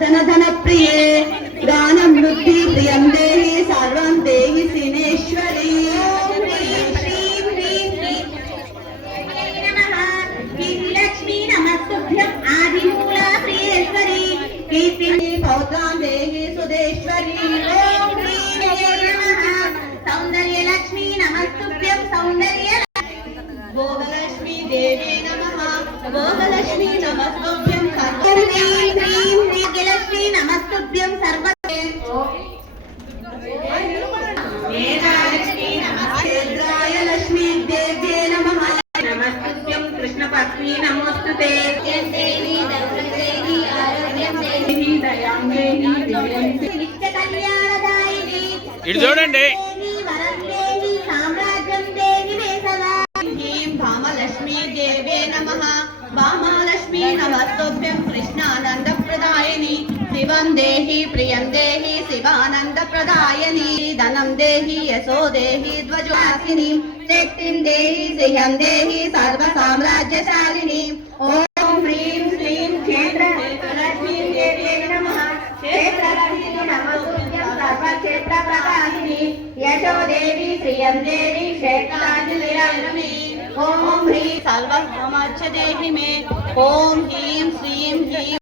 धन धन प्रिये गानं वृद्धि प्रियं देहि सर्वं देहि सिनेश्वरी लक्ष्मी नमस्तुभ्यं आदिमूला प्रियेश्वरी कीर्तिनी पौत्रां देहि सुदेश्वरी ओम ह्रीं नमः सौंदर्य लक्ष्मी नमस्तुभ्यं सौंदर्य भोगलक्ष्मी देवी नमः भोगलक्ष्मी नमस्तुभ्यं ह्रीं ह्रीं भाग्यलक्ष्मी नमस्तुभ्यं सर्वते वेदालक्ष्मी नमस्ते लक्ष्मी देव्ये नमः नमस्तुभ्यं कृष्णपत्नी नमोस्तुते देवी देवी आरोग्यं देवी दयां देवी नित्य कल्याणदायिनी इటు చూడండి वरं देवी साम्राज्यं देवी मे सदा ह्रीं भामलक्ष्मी देवे नमः भामालक्ष्मी नमस्तुभ्यं कृष्णानन्दप्रदायिनी शिवं देहि प्रियं देहि शिवानन्दप्रदायिनी धनं देहि यशो देहि ध्वजवासिनी शक्तिं देहि श्रियं देहि सर्वसाम्राज्यशालिनी ॐ ह्रीं श्रीं क्षेत्रलक्ष्मी देव्यै नमः क्षेत्रलक्ष्मी नमस्तुभ्यं सर्वक्षेत्रप्रकाशिनी यशो देवी श्रियं देवी क्षेत्राञ्जलिरानमे ॐ ह्रीं सर्वमच्छ देहि मे ॐ ह्रीं श्रीं ह्रीं